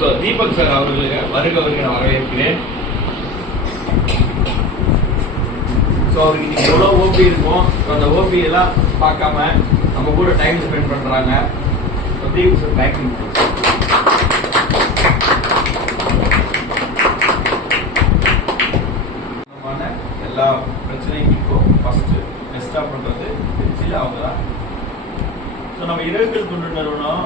So Deepak sir அவர்களுக்கு வருகவருக்கு நான் வரவேற்கிறேன். ஸோ அவருக்கு இன்னைக்கு எவ்வளோ ஓபி இருக்கும், அந்த ஓபி எல்லாம் பார்க்காம நம்ம கூட டைம் ஸ்பெண்ட் பண்றாங்க. தீபக் சார் பேக்கிங் எல்லா பிரச்சனைக்கும் ஃபர்ஸ்ட் பெஸ்டா பண்றது திருச்சியில் அவங்க தான். ஸோ நம்ம இரவுகள் தொண்டு நிறுவனம்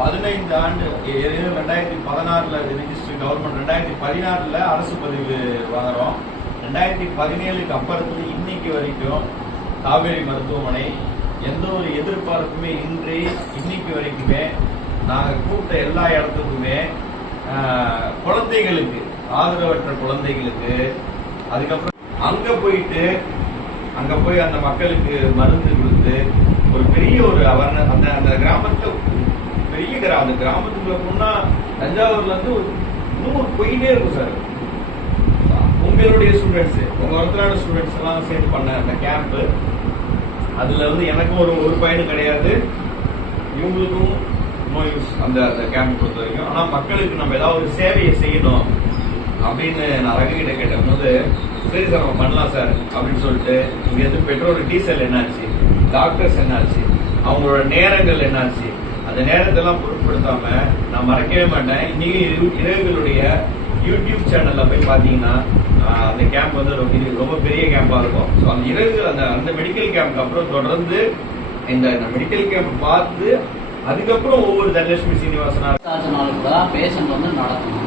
15 ஆண்டு 2016 ரிஜிஸ்டர் கவர்மெண்ட், 2016 அரசு பதிவு வாங்குறோம். 2017 அப்புறத்துல இன்னைக்கு வரைக்கும் காவேரி மருத்துவமனை எந்த ஒரு எதிர்பார்ப்புமே இன்றி இன்னைக்கு வரைக்குமே நாங்கள் கூப்பிட்ட எல்லா இடத்துக்குமே குழந்தைகளுக்கு, ஆதரவற்ற குழந்தைகளுக்கு, அதுக்கப்புறம் அங்க போய் அந்த மக்களுக்கு மருந்து கொடுத்து ஒரு பெரிய ஒரு அவேர்னஸ். அந்த கிராமத்துல பெரிய அந்த கிராமத்துக்குள்ள போனா தஞ்சாவூர்ல இருந்து ஒரு 100 போயிட்டே இருக்கும் சார். உங்களுடைய ஸ்டூடெண்ட்ஸ், உங்க ஒருத்தரோட ஸ்டூடெண்ட்ஸ் எல்லாம் சேர்ந்து பண்ண அந்த கேம்ப், அதுல எனக்கும் ஒரு பயனும் கிடையாது, இவங்களுக்கும் நோ யூஸ் அந்த கேம்ப் பொறுத்த வரைக்கும். ஆனா மக்களுக்கு நம்ம ஏதாவது ஒரு சேவையை செய்யணும் அப்படின்னு நான் ரககிட்ட கேட்ட போது, சரி சார் நம்ம பண்ணலாம் சார் அப்படின்னு சொல்லிட்டு, இங்க இருந்து பெட்ரோல் டீசல் என்னாச்சு, டாக்டர்ஸ் என்னாச்சு, அவங்களோட நேரங்கள் என்னாச்சு, அந்த நேரத்தெல்லாம் பொருட்படுத்தாம நான் மறக்கவே மாட்டேன். இன்னைக்கு இரவுகளுடைய யூடியூப் சேனல்ல போய் பாத்தீங்கன்னா அந்த கேம்ப் ரொம்ப பெரிய கேம்பா இருக்கும். ஸோ அந்த இரவுகள் அந்த மெடிக்கல் கேம்ப் அப்புறம் தொடர்ந்து இந்த மெடிக்கல் கேம்ப் பார்த்து அதுக்கப்புறம் ஒவ்வொரு தனலட்சுமி சீனிவாசனா பேஷண்ட் நடக்கணும்.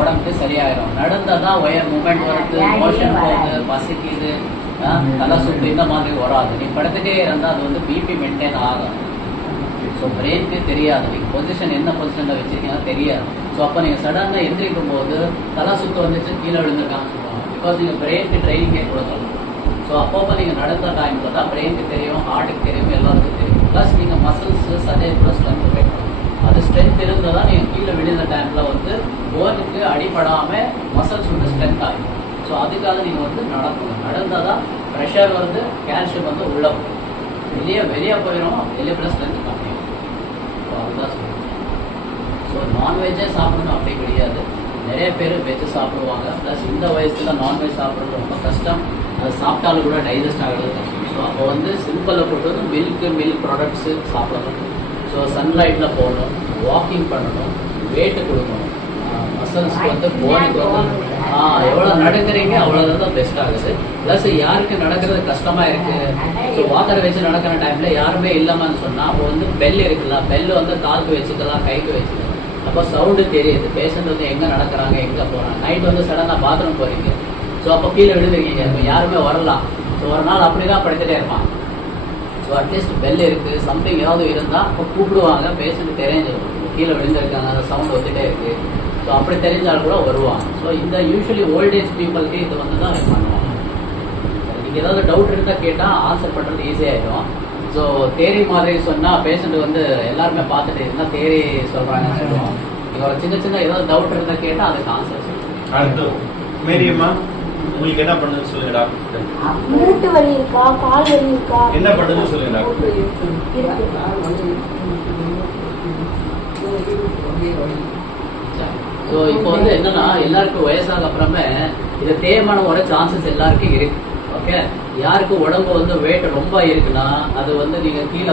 உடம்புக்கு சரியாயிரும். நடந்தாதான் ஒயர் மூவ்மெண்ட் வருது, மோஷன் போகுது, பசிக்குது, தலை சுத்து இந்த மாதிரி வராது. நீ படுத்துட்டே இருந்தா அது பிபி மெயின்டைன் ஆகும். ஸோ பிரெயினுக்கு தெரியாது நீங்க பொசிஷன் என்ன பொசிஷன்ல வச்சிருக்கீங்கன்னா தெரியாது. ஸோ அப்போ நீங்க சடனா எந்திரிக்கும் போது தலை சுத்து வந்துச்சு, கீழே விழுந்துருக்கான்னு சொல்லுவாங்க. பிகாஸ் நீங்க பிரெயினுக்கு ட்ரைனிங்கே கொடுக்கணும். ஸோ அப்பப்போ நீங்க நடந்த டைம்ல தான் பிரெயினுக்கு தெரியும், ஹார்ட்டுக்கு தெரியும், எல்லாருக்கும் தெரியும். பிளஸ் நீங்க மசில்ஸ் சதே பிளஸ் ஸ்ட்ரென்த் வைக்கணும். அது ஸ்ட்ரென்த் இருந்தால் தான் நீங்கள் கீழே விழுந்த டைமில் போனுக்கு அடிப்படாம மசில்ஸ் ஸ்ட்ரென்த் ஆகும். ஸோ அதுக்காக நீங்கள் நடக்கணும். நடந்தால் தான் ப்ரெஷர் கால்சியம் உள்ள போகும். வெளியே போயிடும், வெளியே ப்ளஸ் ஸ்ட்ரென்த் கம்மியும். ஸோ அதுதான் சொல்லுங்கள். ஸோ நான்வெஜ்ஜே சாப்பிடணும் அப்படி கிடையாது. நிறைய பேர் வெஜ் சாப்பிடுவாங்க. ப்ளஸ் இந்த வயசுல நான்வெஜ் சாப்பிட்றது ரொம்ப கஷ்டம். அது சாப்பிட்டாலும் கூட டைஜஸ்ட் ஆகிறது கஷ்டம். ஸோ அப்போ சிம்பிளில் போட்டு மில்க் ப்ராடக்ட்ஸு சாப்பிடணும். ஸோ சன்லைட்டில் போகணும், வாக்கிங் பண்ணணும், வெயிட்டு கொடுக்கணும், மசில்ஸ்க்கு போனுக்கு எவ்வளோ நடக்கிறீங்க அவ்வளோதான் பெஸ்ட் ஆகுது. ப்ளஸ் யாருக்கு நடக்கிறது கஷ்டமாக இருக்குது, ஸோ வாக்கரை வச்சு நடக்கிற டைமில் யாருமே இல்லாமன்னு சொன்னால் அப்போ பெல் இருக்குல்ல, பெல் காலுக்கு வச்சுக்கலாம், கைக்கு வச்சுக்கலாம். அப்போ சவுண்டு தெரியுது, பேஷண்ட் எங்கே நடக்கிறாங்க, எங்கே போகிறாங்க. நைட் சடனாக பாத்ரூம் போகிறீங்க, ஸோ அப்போ கீழே விழுந்துருக்கீங்க, இப்போ யாருமே வரலாம். ஸோ ஒரு நாள் அப்படி தான் படுத்துகிட்டே இருப்பான். ஸோ அட்லீஸ்ட் பெல் இருக்குது, சம்திங் ஏதாவது இருந்தால் அப்போ கூப்பிடுவாங்க, பேஷண்ட் தெரிஞ்சிடும் கீழே விழுந்திருக்காங்க, அந்த சவுண்ட் வந்துட்டே இருக்குது. ஸோ அப்படி தெரிஞ்சால் கூட வருவாங்க. ஸோ இந்த யூஸ்வலி ஓல்டேஜ் பீப்புளுக்கு இது தான் பண்ணுவாங்க. நீங்கள் ஏதாவது டவுட் இருந்தால் கேட்டால் ஆன்சர் பண்ணுறது ஈஸியாகிடும். ஸோ தேரி மாதிரி சொன்னால் பேஷண்ட் எல்லாருமே பார்த்துட்டு இருந்தால் தேரி சொல்கிறாங்கன்னு சொல்லுவாங்க. நீங்கள் ஒரு சின்ன ஏதாவது டவுட் இருந்தால் கேட்டால் அதுக்கு ஆன்சர் சொல்லுவாங்க. அடுத்து மேரியம்மா, உங்களுக்கு என்ன பண்ணுது சொல்லுங்க டாக்டர். மூட்டு வலி இருக்கா, கால் வலி இருக்கா, என்ன பண்ணுது சொல்லுங்க டாக்டர். ஸோ இப்போ என்னன்னா எல்லாருக்கும் வயசாக அப்புறமே இது தேய்மானம் வர சான்சஸ் எல்லாருக்கும் இருக்கு. ஓகே, யாருக்கு உடம்பு வெயிட் ரொம்ப இருக்குன்னா அது நீங்க கீழே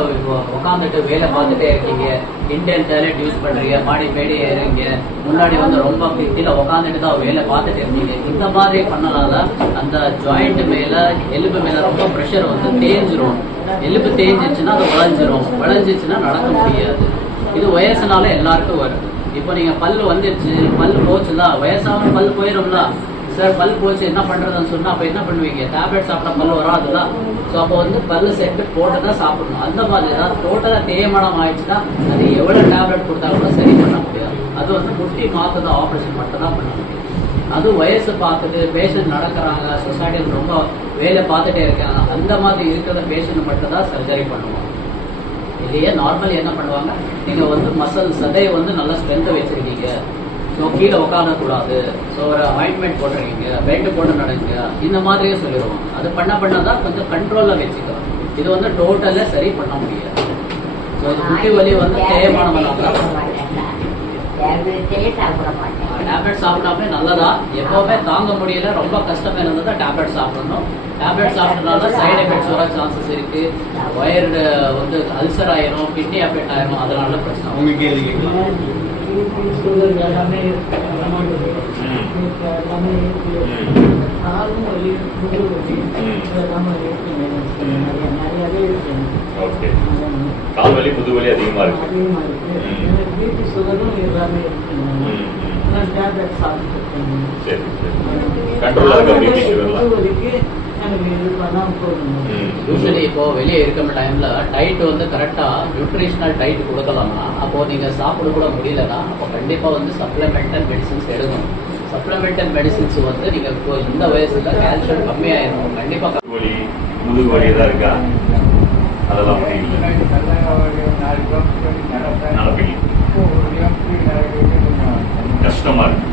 உட்காந்துட்டு வேலை பார்த்துட்டே இருக்கீங்க, இண்டியன் டாய்லெட் யூஸ் பண்றீங்க, மாடி மேடி ஏறுறீங்க, முன்னாடி ரொம்ப கீழே உட்காந்துட்டு தான் வேலை பார்த்துட்டு இருக்கீங்க. இந்த மாதிரி பண்ணனால்தான் அந்த ஜாயிண்ட் மேல எலும்பு மேல ரொம்ப ப்ரெஷர் தேஞ்சிரும். எலும்பு தேஞ்சிச்சுன்னா அது வளைஞ்சிச்சுன்னா நடக்க முடியாது. இது வயசுனால எல்லாருக்கும் வருது. இப்போ நீங்க பல்லு வந்துருச்சு, பல்லு போச்சுல, வயசாக பல்லு போயிடும்ல சார், பல்லு போச்சு என்ன பண்றதுன்னு சொன்னா அப்ப என்ன பண்ணுவீங்க, டேப்லெட் சாப்பிட்டா பல்லு வராதுல்ல. ஸோ அப்போ பல்லு செட்டு போட்டு தான் சாப்பிடணும். அந்த மாதிரி தான் டோட்டலா தேய்மானம் ஆயிடுச்சுன்னா அது எவ்வளவு டேப்லெட் கொடுத்தாலும் கூட சரி பண்ண முடியாது. அது முட்டி மாத்துதான் ஆப்ரேஷன் மட்டும் தான் பண்ண முடியும். அது வயசு பார்த்துட்டு பேஷண்ட் நடக்கிறாங்க, சொசைட்டியில் ரொம்ப வேலை பார்த்துட்டே இருக்காங்க, அந்த மாதிரி இருக்கிற பேஷண்ட் மட்டும் தான் சர்ஜரி பண்ணுவாங்க. இதையே நார்மலி என்ன பண்ணுவாங்க, நீங்க மசில் சதையை நல்லா ஸ்ட்ரென்த் வச்சிருக்கீங்க, ஸோ கீழே உட்காரக்கூடாது, ஸோ ஒரு ஆயின்மெண்ட் போட்டுருக்கீங்க, பெல்ட் போட்டு நடங்க, இந்த மாதிரியே சொல்லிடுவோம். அது பண்ணதான் கொஞ்சம் கண்ட்ரோல்ல வச்சுக்கலாம். இது டோட்டலா சரி பண்ண முடியாது. ஸோ இது முட்டி வலி தேயமான டேப்லெட் சாப்பிட்டாமே நல்லதா. எப்பவுமே தாங்க முடியல ரொம்ப கஷ்டம் இருந்ததா டேப்லெட் சாப்பிடணும். டேப்லெட் சாப்பிட்டனால சைடு எஃபெக்ட்ஸ் வர சான்சஸ் இருக்கு. வயர் வந்து அல்சர் ஆயிரும், கிட்னி அஃபெக்ட் ஆயிரும், அதனால பிரச்சனை வரும். உங்களுக்கு கேள்வி கேட்கலாம். ஓகே. கால் வலி முதுவலி அதிகமா இருக்கு. சரி சரி. கண்ட்ரோலா இருக்கா பிபி சுகர்லாம்? யூஸ்வலி இப்போ வெளியே இருக்கிற டைம்ல டைட் வந்து கரெக்டா நியூட்ரிஷனல் டைட் கொடுக்கலாம்னா, அப்போ நீங்க சாப்பிட கூட முடியலன்னா அப்போ கண்டிப்பா வந்து சப்ளிமெண்டல் மெடிசின்ஸ் எடுக்கணும். சப்ளிமெண்டல் மெடிசின்ஸ் வந்து நீங்க இப்போ இந்த வயசுல கால்சியம் கம்மியாயிரும் கண்டிப்பா. வலி முதுகு வலி ஏதாவது இருக்கா? அதெல்லாம் முடியல. நடப்பீங்க. கஷ்டமா இருக்கு.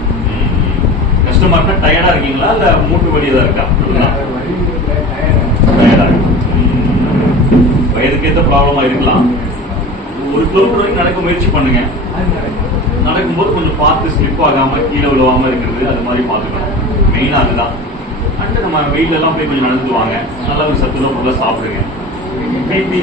கஷ்டமா இருக்கா? டயர்டா இருக்கீங்களா இல்ல மூட்டு வலி ஏதாவது இருக்கா? டயர்டா இருக்கு. வயதுக்கு ஏற்ற ப்ராப்ளமா இருக்கலாம். 1 கிலோமீட்டர் வரைக்கும் நடக்க முயற்சி பண்ணுங்க. நடக்கும்போது கொஞ்சம் பார்த்து ஸ்லிப் ஆகாம கீழே விழுவாம இருக்கிறது அது மாதிரி பார்த்துக்கணும். மெயினா அதுதான். அண்ட் நம்ம வெயில எல்லாம் போய் கொஞ்சம் நடந்து வாங்க. நல்லா ஒரு சத்துள்ள பொருளை சாப்பிடுங்க. பிபி